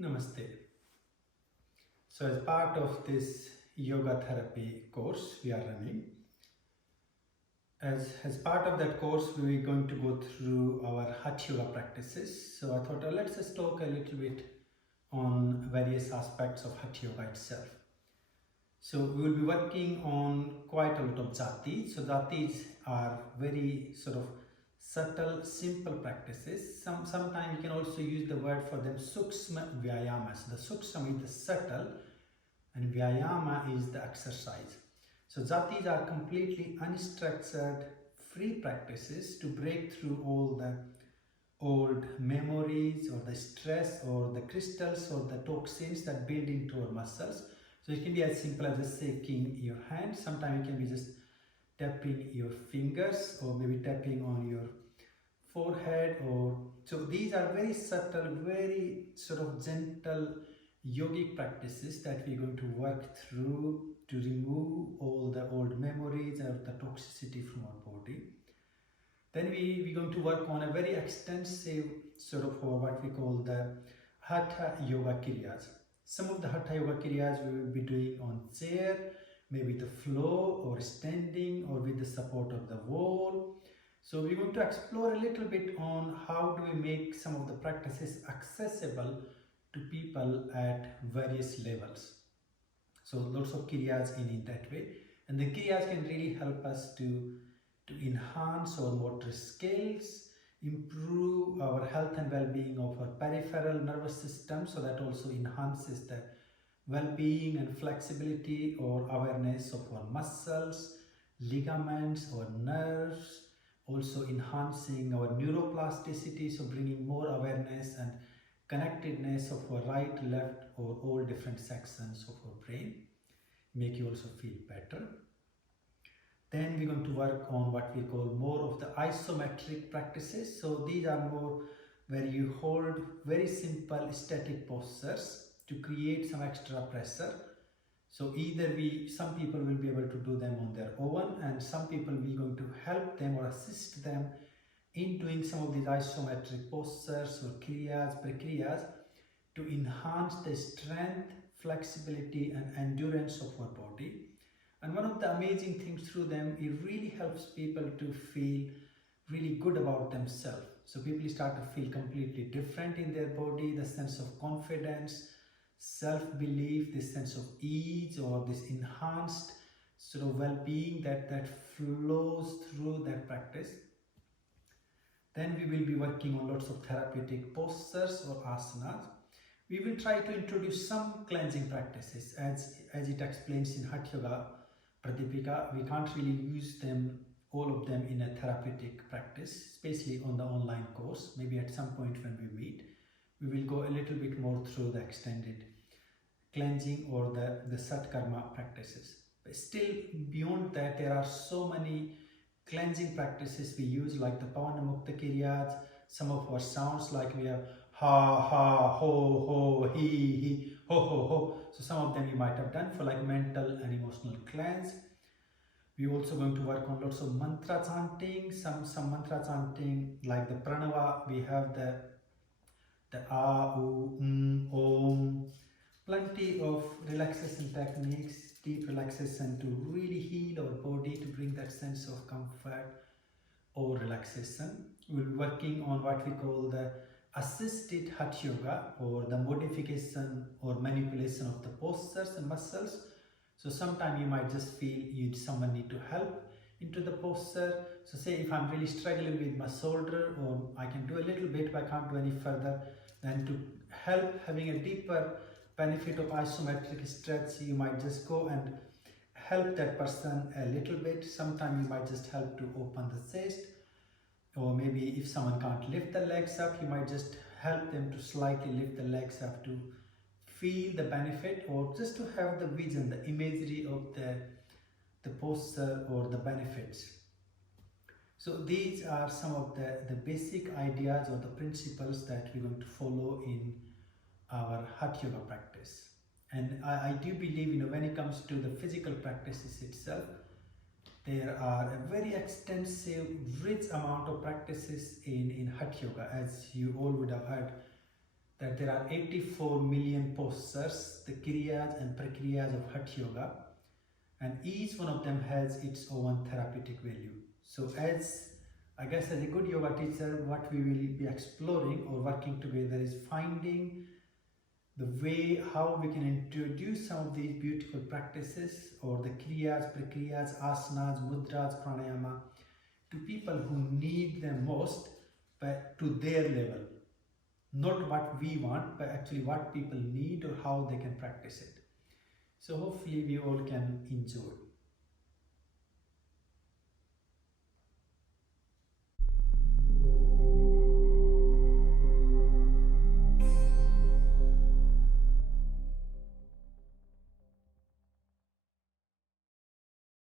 Namaste. So as part of this yoga therapy course we are running, as part of that course we're going to go through our Hatha Yoga practices. So I thought let's just talk a little bit on various aspects of Hatha Yoga itself. So we will be working on quite a lot of Jattis. So Jattis are very sort of subtle, simple practices. Sometimes you can also use the word for them sukshma Vyayama. So the sukshma is the subtle and Vyayama is the exercise. So Jattis are completely unstructured, free practices to break through all the old memories or the stress or the crystals or the toxins that build into our muscles. So it can be as simple as just shaking your hand. Sometimes it can be just tapping your fingers or maybe tapping on your forehead. So these are very subtle, very sort of gentle yogic practices that we're going to work through to remove all the old memories or the toxicity from our body. Then we're going to work on a very extensive sort of what we call the Hatha Yoga Kriyas. Some of the Hatha Yoga Kriyas we will be doing on chair, maybe the floor or standing or with the support of the wall. So we're going to explore a little bit on how do we make some of the practices accessible to people at various levels. So lots of Kriyas in that way. And the Kriyas can really help us to enhance our motor skills, improve our health and well-being of our peripheral nervous system, so that also enhances the well-being and flexibility or awareness of our muscles, ligaments, or nerves, also enhancing our neuroplasticity, so bringing more awareness and connectedness of our right, left, or all different sections of our brain, make you also feel better. Then we're going to work on what we call more of the isometric practices. So these are more where you hold very simple static postures to create some extra pressure. So either some people will be able to do them on their own, and some people we're going to help them or assist them in doing some of these isometric postures or kriyas, prakriyas to enhance the strength, flexibility and endurance of our body. And one of the amazing things through them, it really helps people to feel really good about themselves. So people start to feel completely different in their body, the sense of confidence, self-belief, this sense of ease or this enhanced sort of well-being that flows through that practice. Then we will be working on lots of therapeutic postures or asanas. We will try to introduce some cleansing practices as it explains in Hatha Yoga Pradipika. We can't really use them, all of them in a therapeutic practice, especially on the online course. Maybe at some point when we meet, we will go a little bit more through the extended cleansing or the Satkarma practices. But still beyond that, there are so many cleansing practices we use, like the Pavanamukta Kriyas. Some of our sounds, like we have ha, ha, ho, ho, he, ho, ho, ho. So some of them you might have done for like mental and emotional cleanse. We're also going to work on lots of mantra chanting, some mantra chanting like the pranava. We have the a, u, om. Plenty of relaxation techniques, deep relaxation to really heal our body, to bring that sense of comfort or relaxation. We'll be working on what we call the assisted Hatha Yoga, or the modification or manipulation of the postures and muscles. So sometimes you might just feel someone need to help into the posture. So say if I'm really struggling with my shoulder, or I can do a little bit but I can't do any further, then to help having a deeper benefit of isometric stretch, you might just go and help that person a little bit. Sometimes you might just help to open the chest, or maybe if someone can't lift the legs up, you might just help them to slightly lift the legs up to feel the benefit, or just to have the vision, the imagery of the posture or the benefits. So these are some of the basic ideas or the principles that we're going to follow in our Hatha Yoga practice. And I do believe, when it comes to the physical practices itself, there are a very extensive, rich amount of practices in Hatha Yoga. As you all would have heard that there are 84 million postures, the Kriyas and Prakriyas of Hatha Yoga, and each one of them has its own therapeutic value. So as I guess as a good yoga teacher, what we will be exploring or working together is finding the way how we can introduce some of these beautiful practices or the Kriyas, Prakriyas, Asanas, Mudras, pranayama to people who need them most, but to their level. Not what we want, but actually what people need or how they can practice it. So hopefully we all can enjoy.